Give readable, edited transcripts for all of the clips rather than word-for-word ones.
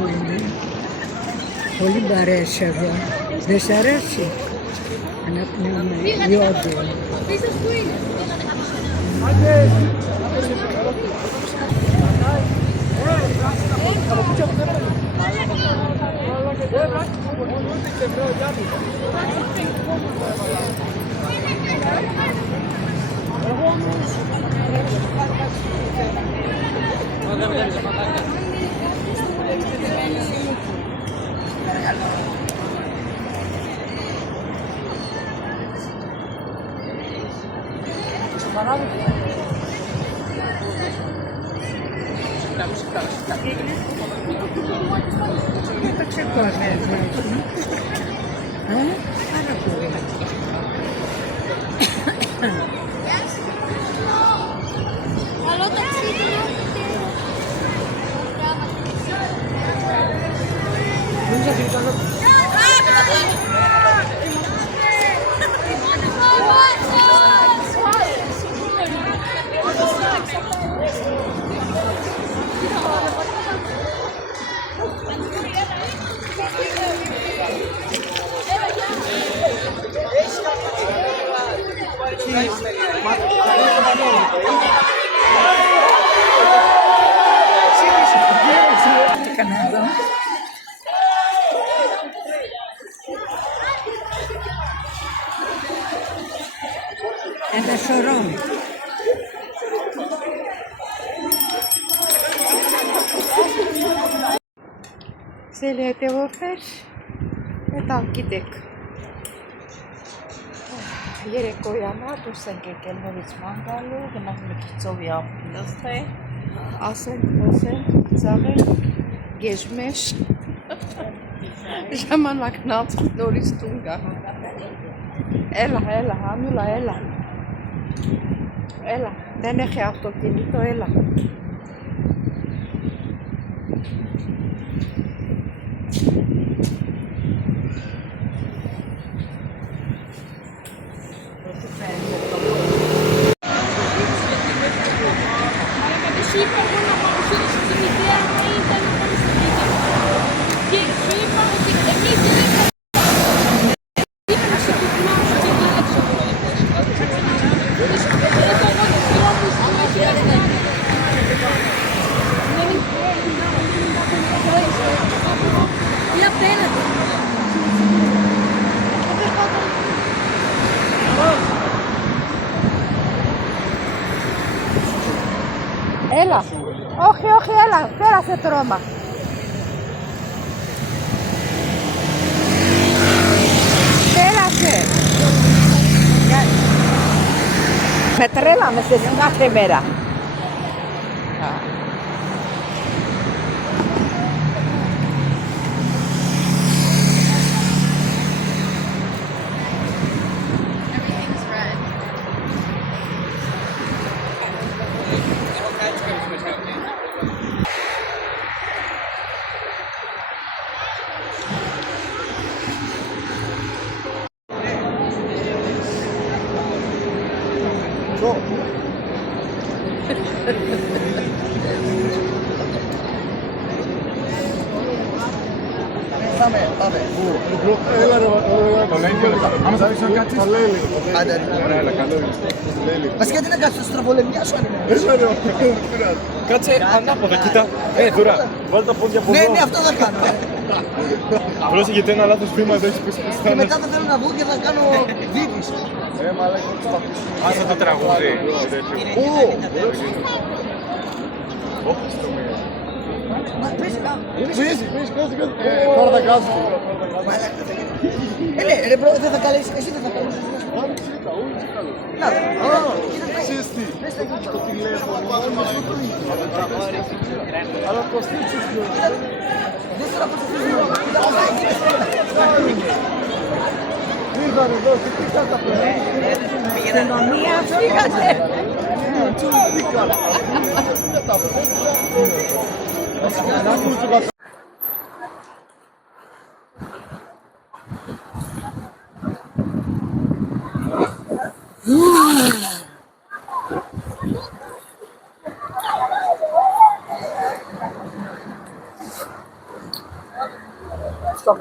Buini. Oli Baresheva. Desarashi. Anak nama Yodo. Tak się kładzie. Это шаром. Սելի հետևորդներ, հետալ գիտեք, երեկոյամա դուրս ենք եկել նորից մանգալու, գնանք մի քիչ ծովի ապլստե, ասենք, խոսենք, ծաղենք, գեժմեշ, ժամանակն անցք նորից տուն գա, էլա, հանուլա, էլա, դենեխի ավտոկինիտո, էլա, Έλα, όχι, έλα, πέρασε τρόμα. Πέρασε. Με τρέλαμε σε κάθε μέρα. Πάμε. Έλα ρε, το λέει. Άμα θα δείξω κάτι, το λέει λίγο. Άντε, έλα, καλό είναι. Βασικά τι να κάνεις, το στραβολεμιά σου αν είναι. Έλα ρε, κάτσε ανάποδα, κοίτα. Τώρα, βάλε τα πόδια από εδώ. Ναι, αυτό θα κάνω. Απλώς γιατί ένα λάθος βήμα εδώ έχεις πίσω. Και μετά θα θέλω να βγω και θα κάνω δίκηση. Άσε το τραγούδι. Πες, κάτσε. Τώρα θα κάτσε. Ρε μπρο, δεν θα καλέσεις, εσύ δεν θα καλέσεις. Να, ξέρεις τι, το τηλέφωνο, αλλά το στήξεις πιο. Δεν θέλω να προσθέσουμε. Ήρθαν εδώ και τι κάντα πέρα. Αστυνομία, φύγατε. Τι κάντα. Δεν τα πέρα.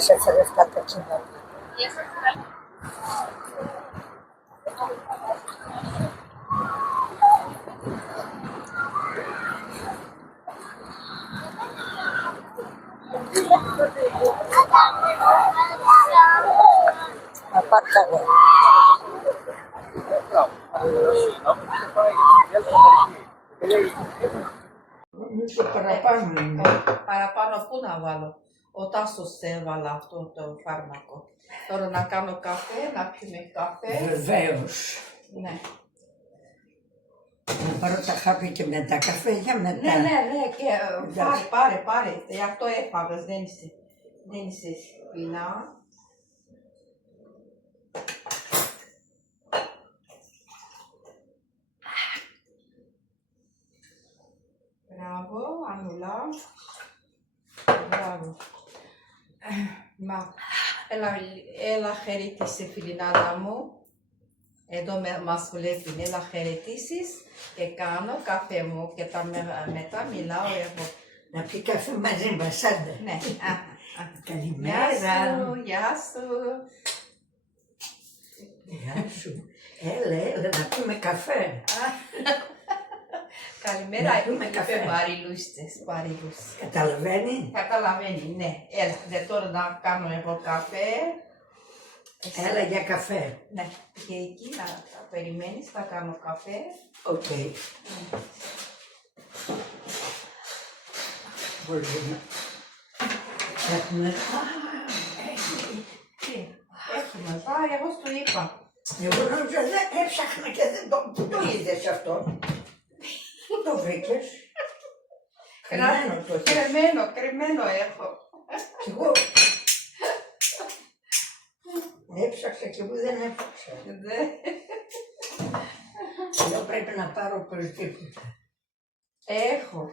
Μπορείς έτσι λεφτά τα κοινά. Απάκανε. Παραπάνω είναι. Παραπάνω πού να βάλω. Ο Τάσος έβαλε αυτό το φάρμακο. Τώρα να κάνω καφέ, να πιούμε καφέ. Βεβαίως. Ναι. Να πάρω τα χάπια και μετά καφέ μετά. Ναι, και πάρε. Γι' αυτό έφαγες, δεν είσαι σπίνα. Μπράβο, Ανούλα. Μπράβο. Έλα χαιρετήσει φιλινάδα μου. Εδώ μας βλέπουν, έλα χαιρετήσεις και κάνω καφέ μου και μετά μιλάω εγώ. Να πει καφέ μαζί μας, άντε. Ναι. Καλημέρα. Γεια σου. Γεια σου. Έλα, να πούμε καφέ. Καλημέρα, Να πούμε καφέ. παριλούστες. Καταλαβαίνει. Καταλαβαίνει, ναι. Έλα, τώρα να κάνω εγώ καφέ. Έλα για καφέ. Ναι, και εκεί να περιμένεις, θα κάνω καφέ. Οκ. Μπορούμε. Έχουμε. Έχουμε, εγώ σου είπα. Εγώ νόμιζα δεν έψαχνα και δεν το... Πού το είδες αυτό. Πού το βρήκες. Κρυμμένο το έχεις. Κρυμμένο έχω. Κι εγώ. Έψαξα και εγώ δεν έψαξα. Εγώ πρέπει να πάρω οπωσδήποτε. Έχω.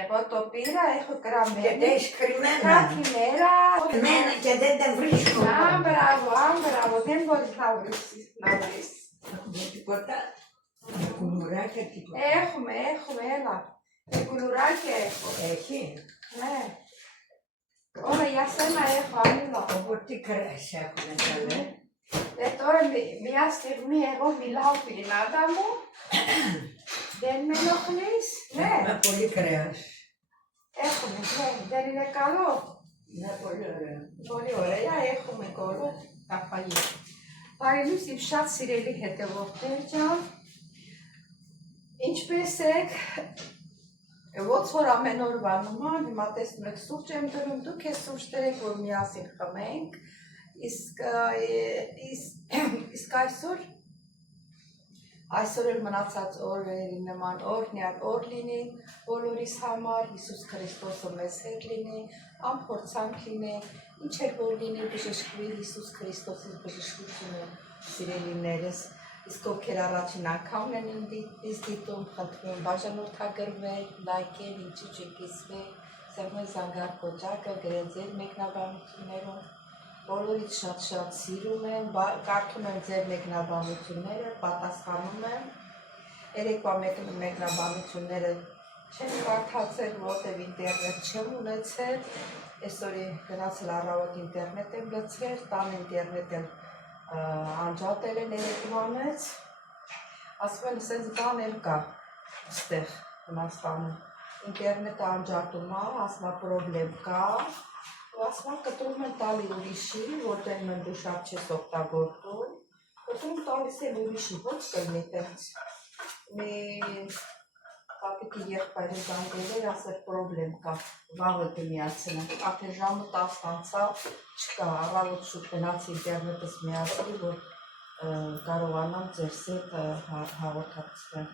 Εγώ το πήρα, έχω γραμμένο. Και τα έχεις κρυμμένα. Κάθε μέρα. Κρυμμένα και δεν τα βρίσκω. Μπράβο, δεν μπορείς να βρεις. Δεν τίποτα. Κουλουράκια τίποτα. Έχουμε, έλα. Και κουλουράκια έχω. Έχει. Ναι. Όλα για σένα έχω, Ανούλα. Από τι κρέας έχουμε καλέ. Τώρα μια στιγμή εγώ μιλάω φιλινάδα μου. Δεν με ενοχλείς. Ναι. Με πολύ κρέας. Έχουμε, ναι. Δεν είναι καλό. Είναι πολύ ωραίο. Πολύ ωραία, έχουμε κόλλο. Καφαλή. Բարելույս իմ շատ սիրելի հետևորդներ ջան, ինչպես եք, ոնց որ ամեն օրվա նման, հիմա տեսնում եք սուրճ եմ դրում, դուք է սուրճ դրեք, որ միասին խմենք, իսկ այսօր էլ մնացած օրերի նման օրհնյալ օր լինի, բոլորիս համար, Հիսուս Քրիստոսը մեզ հետ լինի, ամփորձանք լինի, ինչ էլ որ լինի բժշկվի Հիսուս Քրիստոսի բժշկությունը սիրելիներս, իսկ ովքեր առաջին անգամն են ինձ դիտում, խնդրում բաժանորդագրվել, լայքել, ինչի չկիսվել, սեղմել զանգար կոճակը, գրել ձեր մեկնաբանություններում, բոլորից շատ սիրում եմ, կարդում եմ ձեր մեկնաբանությունները, պատասխանում եմ, երեկվա մեկնաբանությունները չեմ կարդացել, որտև ինտերնետ չեմ ունեցել, այսօր գնացել առավոտ ինտերնետ եմ լցրել, տան ինտերնետ եմ անջատել են երեկվանից, ասում են սենց բան էլ կա ստեղ Հունաստանում, ինտերնետը անջատում է, ասում է պրոբլեմ կա, ու ասում է կտրում են տալի ուրիշի, որտեղ մեն դու շատ չես օգտագործում, կտրում տալիս են ուրիշի, ոչ կլնի տենց, մի պապիկի եղբայրը զանգել էր, ասել պրոբլեմ կա, վաղը կմիացնեմ, արդեն ժամը 10 անցավ, չկա, առավոտ շուտ գնացի ինտերնետս միացրի, որ կարողանամ ձեր հետ հաղորդակցվել։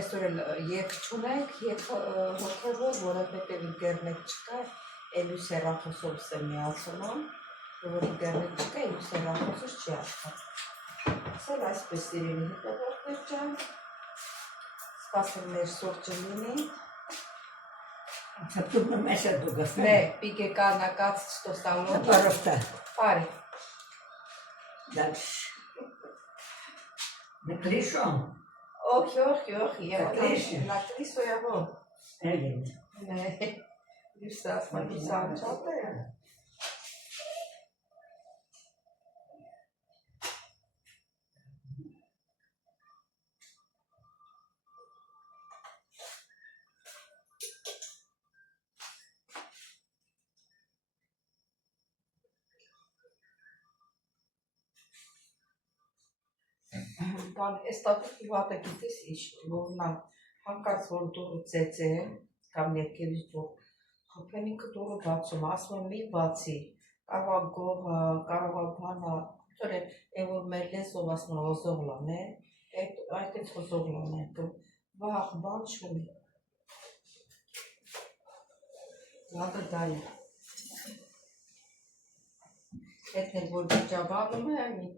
Այսօր էլ երգ չունենք, երգ հոգևոր, որովհետև ինտերնետ չկա, Էլուս հեռախոսով եմ միացնում, որ ինտերնետ չկա, Էլուս հեռախոսից չի աշխատում։ Սել այսպես սիրելի հետևորդներ ջան, սպասում մեր սուրճը լինի։ Ծպտում եմ ես դու գաֆե։ Ναι, πήγε κάνα κάτσε στο Να σαλόνι. πάρω αυτά. Πάρε. Εντάξει. Να κλείσω. Όχι. Θα κλείσει. Να κλείσω εγώ. Έγινε. Ναι. Լիսած մագիսան չատ է։ Բան, այս տատուկի վատը գիտես ինչ, որնան հանկարծ որ դուրը ծեծե կամ ներքևից դուր խփենիքը դուրը բացում, ասում եմ մի բացի, կարողա գողը, կարողա բանը, որ են որ մեր լեսով ասում են հոզողլան է, այդ էց հոզողլան է, վաղ բան չունի, վաղը դա է, հետն էլ որ վիճաբանում է, մի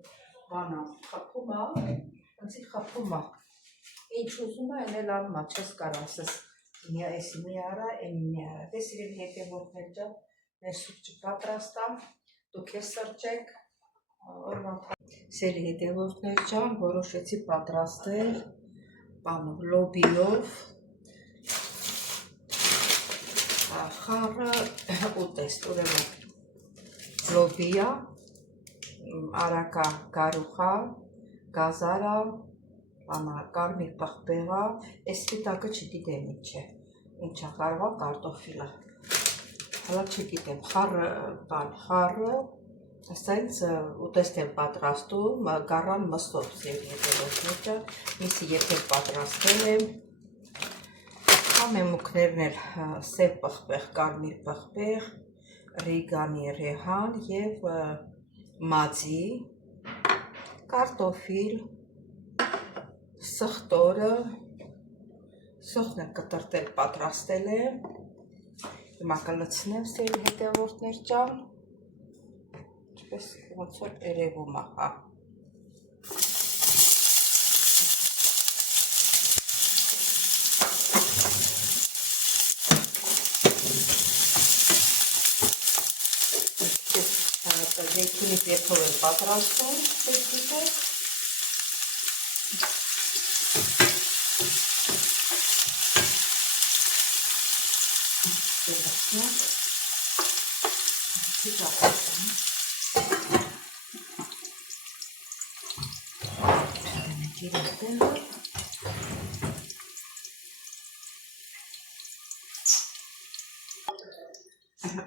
բանա, խփում է, ընցի խփում է, ինչ ուզում է, են էլ անում է, չես կար ասես, էսի մի արա, էնի մի արա, դե սիրելի հետևորդներ ջան, մեր սուրճը պատրաստամ, դուք ես սրճեք, սիրելի հետևորդներ ջան, որոշեցի պատրաստել, բանով, լոբիով, խառը ուտեստ, ուրեմն լոբիա, արակա գարուխա, գազարա, կարմիր պղպեղա, այս սպիտակը չգիտեմ ինչ է, ինչա կարվա կարտոֆիլը, հլա չգիտեմ, խառը, ասենց ուտեստ եմ պատրաստում, գարան մսով սերի հետևորդները, միսի երբեք պատրաստել եմ, համեմուքներն էլ սև պղպեղ, կարմիր պղպեղ, ռիգանի ռեհան և մածի, կարտոֆիլ, սխտորը, սոխն եմ կտրտել պատրաստել եմ, հիմա կլցնեմ սերի հետևորդներ ջան, ինչպես ոնց որ երևում է, հա։ Զեյթունի պերթով եմ պատրաստում, տեսիքեք։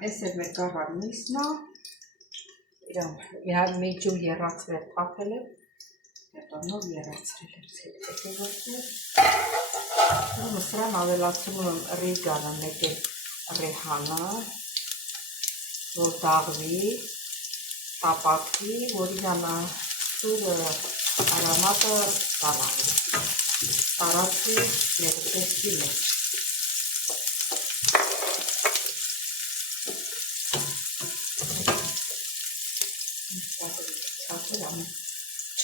Այս է մեր գարան միսնա, մի ջուր եռացրել թափել եմ, հետո նոր եռացրել եմ սերի հետևորդներ, սրան ավելացնում եմ ռիգանը, մեկ էլ ռեհանը, որ դաղվի, տապակվի, որ իրան սուրը արամատը տարածվի մեր տեսքի մեջ։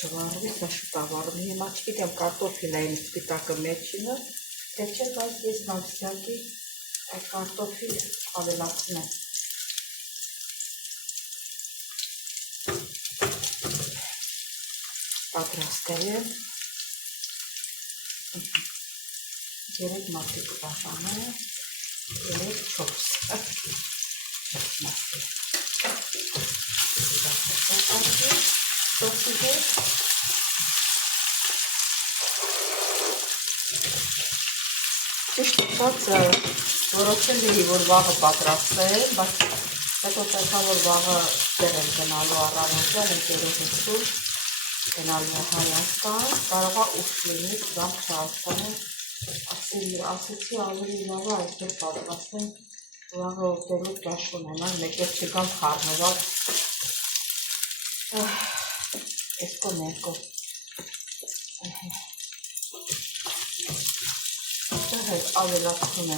Չվարվի, սա շուտավարում, հիմա չգիտեմ կարտոֆիլ է իմ սպիտակը մեջինը, թե չէ, բայց ես նավսյակի այդ կարտոֆիլ ավելացնեմ։ Պատրաստել եմ, 3 մատի կպաշանը, 3-4 մատի։ Ճիշտ ուտած որոշել էի, որ վաղը պատրաստել, բայց հետո տեսա, որ վաղը դեր եմ գնալու առավոտյան, ընկերոջս սուրճ, գնալու Հայաստան, կարողա ուշ լինի, գամ Հայաստանը, ասեցի ավելի լավ է այսօր պատրաստեմ, վաղը ուտելու ճաշ ունենալ, մեկ էլ չգամ խառնված, Esto neko. Entonces avelatsune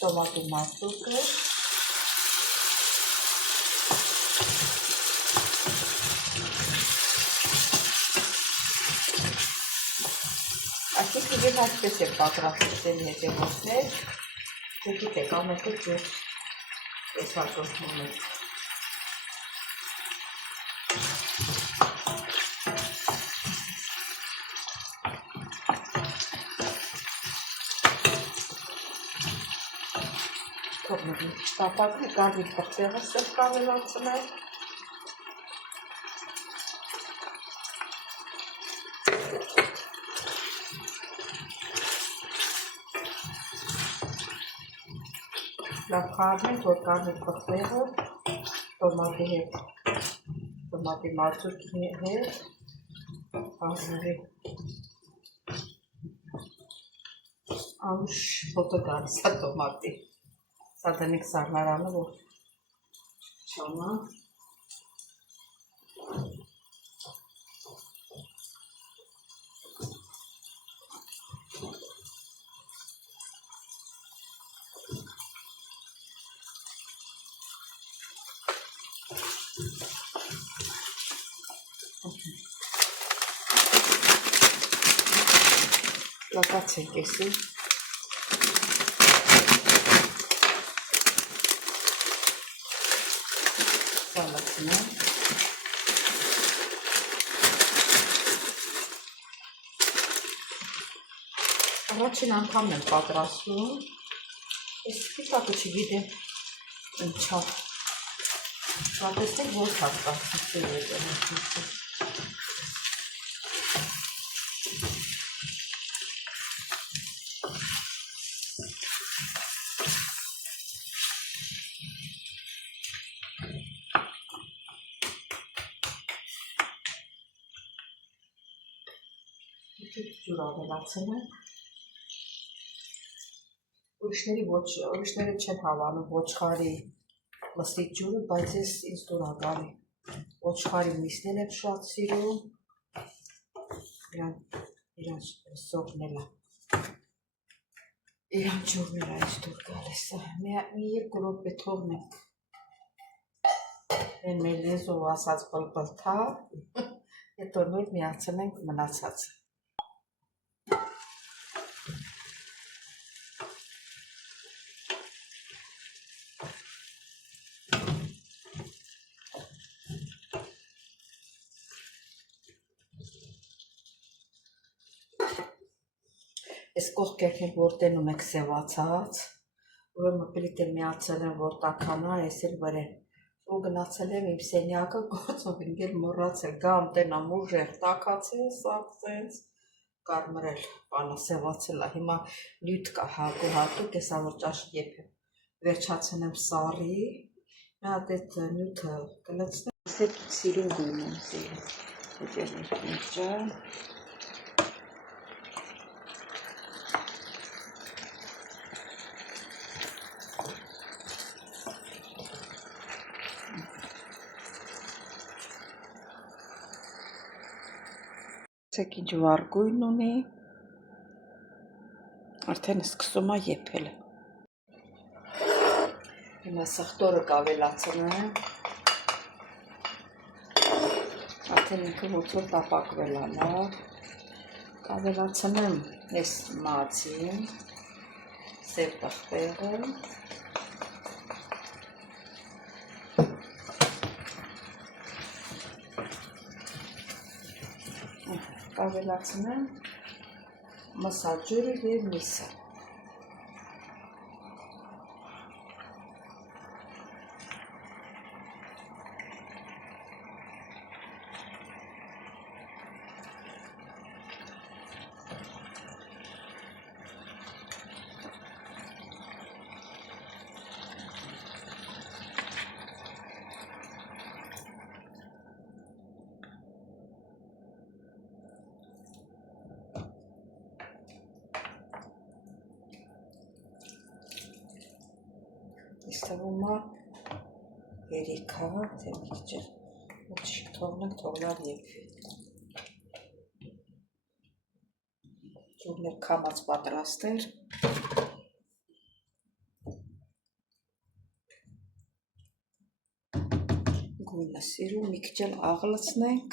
tomatı mazluku. Այսինքն ես այսպես եմ պատրաստել հետևորդներ, չգիտեք, ամենքը ջուր ես հատորդնում եմ։ թողնի։ Շտապակը կարվի պղպեղը սև կավելացնել։ Լավ խառնենք, որ կարվի պղպեղը տոմատի հետ, տոմատի մարծուկի հետ խառնվի։ Անուշ հոտը գալիս է տոմատի։ Սա դնենք սառնարանը, որ չանա։ Լակացենք էսի։ Սալացնեմ։ Առաջին անգամն եմ պատրաստում։ Ես սպիտակը չգիտեմ ինչա։ Պատեսնենք որ պատրաստություն է դրանք։ Ջուր ավելացնում եմ։ Ուրիշները չեն հավանում ոչխարի մսի ջուրը, բայց ես ինձ դուր ակալի։ Ոչխարի միսն եմ շատ սիրում։ Իրան սողնել է։ Իրան ջուրն էր այս դուր գալիս է։ Մի երկու րոպե թողնենք։ Մեր լեզով ասած բլբլթա, հետո նոր միացնենք մնացածը։ Ես կողքերքն որ տենում եք սևացած, ուրեմն պլիտ եմ միացել եմ, որ տականա, ես էլ վրեն։ Ու գնացել եմ իմ սենյակը գործով ինգել մոռացել, գամ տենամ ուժեղ տակացել, սակսենց, կարմրել, բանը սևացել է, հիմա նյութ կա հատուկ, եսա որ ճաշ եփեմ, վերջացնեմ սարի, մի հատ էտ նյութը կլցնեմ, ես սիրուն գույն եմ սիրում, ուջերներ կնջան, Ցեք ինչ վառ գույն ունի, արդեն սկսում է եփել։ Հիմա սխտորը կավելացնեմ, արդեն ինքը ոնց որ տապակվել է լավ, կավելացնեմ ես մածին, սև պղպեղը, կավելացնեմ մսաջուրը և միսը։ Թվում է երիքա, թե մի քիչ ոչ թողնենք թողնալ եփի։ Ջուրն էլ քամած պատրաստ էր։ Գույնը սիրում, մի քիչ էլ աղլացնենք։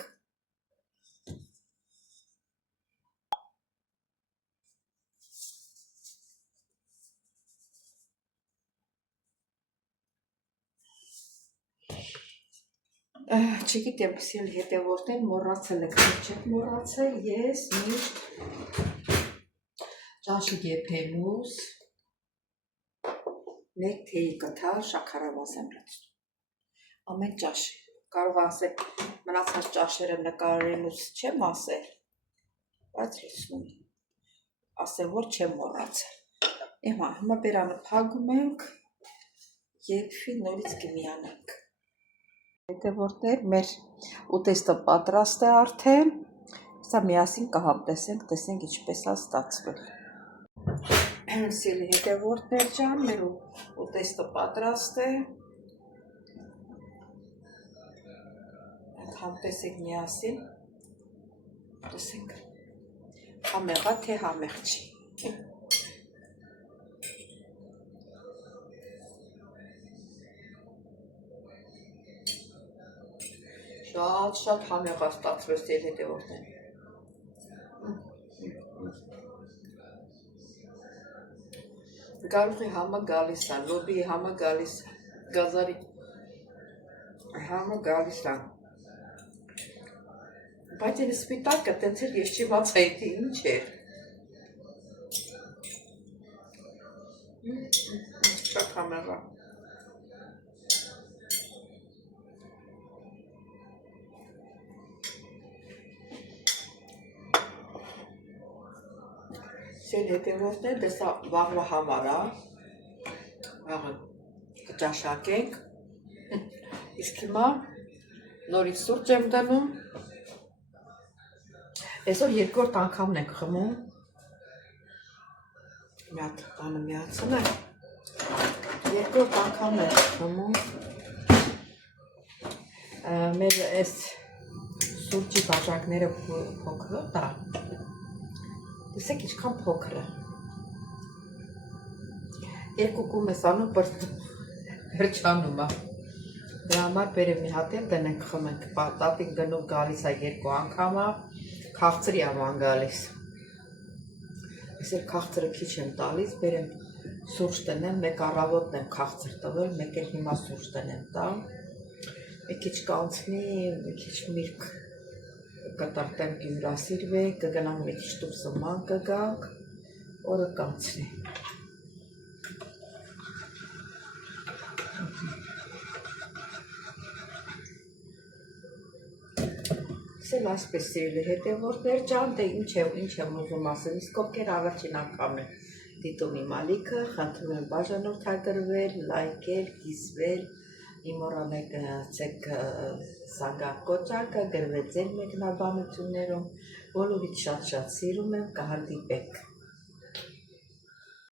Չգիտեմ, սիլ հետևորդներ մոռացել եք, չեք մոռացել, ես միշտ ճաշը եփելուց Մեկ թեյի կթար շաքարավազ եմ լցնում։ Ամեն ճաշ։ Կարող ասել, մնացած ճաշերը նկարելուց չեմ ասել, բայց լցնում եմ։ Ասել, որ չեմ մոռացել։ Հիմա բերանը փակում ենք եւ նորից կմիանանք։ Հետևորդներ, մեր ուտեստը պատրաստ է արդեն։ Սա միասին կհամտեսենք, տեսենք ինչպես է ստացվել։ Սիրելի հետևորդներ ջան, մեր ուտեստը պատրաստ է։ Համտեսենք միասին։ Տեսենք համեղ է, թե համեղ չի։ Շատ համեղ է ստացվել, սիրելի հետևորդներ։ Գարուխի համը գալիս է, լոբիի համը գալիս է, գազարի համը գալիս է։ Բայց այն սպիտակը տենց էլ ես չիմացայի, թե ինչ է։ Շատ համեղ է։ Սեր հետևորդներ, դեսա վաղվա համար է, վաղը կճաշակենք, իսկ հիմա նորից սուրճ եմ դնում, այսօր երկրորդ անգամն ենք խմում, մի հատ բանը միացնեմ, երկրորդ անգամն ենք խմում, մեր այս սուրճի բաժակները փոքրոտ է, տեսեք ինչքան փոքր է, երկու կում ես անում բրճանում է, դրա համար բերեմ մի հատ էլ դնենք խմենք, տատիկ դնով գալիս է երկու անգամ է, քաղցրի աման գալիս, ես էլ քաղցրը քիչ եմ տալիս, բերեմ սուրճ տնեմ, մեկ առավոտն եմ քաղցր տվել, մեկ էլ հիմա սուրճ տնեմ տամ, մի քիչ կանցնի, մի քիչ միրգ կտարտեմ կյուրասիրվեք, կգնամ մի քիչ դուրսը ման կգանք, օրը կանցնի։ Սել ասպես սիրելի հետևորդներ ջան, դե ինչ եմ ուզում ասեմ, իսկ ովքեր առաջին անգամ են դիտում իմ ալիքը, խնդրում եմ բաժանորդագրվել, լայքել, կիսվել, մի մոռանեք գնացեք զանգակ կոճակը, գրվեք ձեր մեկնաբանություններում, բոլորից շատ սիրում եմ, կհանդիպենք։